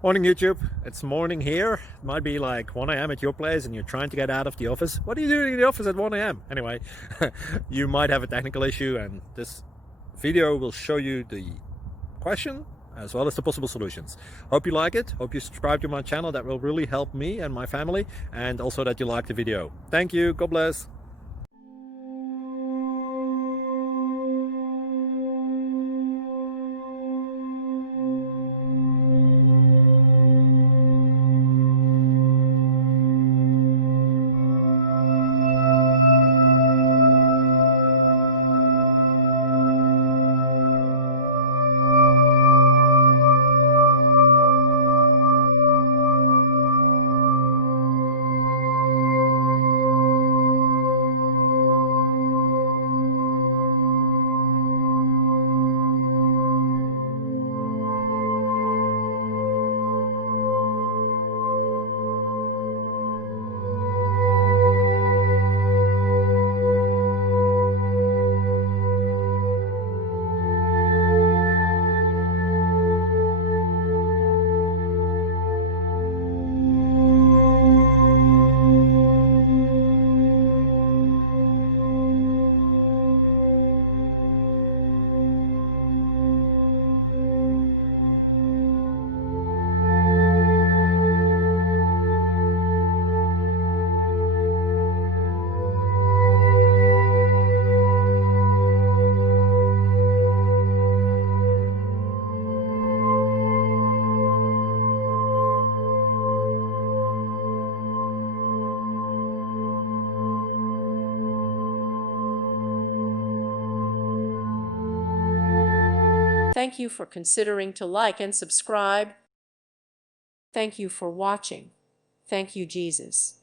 Morning YouTube, it's morning here. It might be like 1 a.m. at your place and you're trying to get out of the office. What are you doing in the office at 1 a.m.? Anyway, you might have a technical issue and this video will show you the question as well as the possible solutions. Hope you like it, hope you subscribe to my channel. That will really help me and my family, and also that you like the video. Thank you, God bless. Thank you for considering to like and subscribe. Thank you for watching. Thank you, Jesus.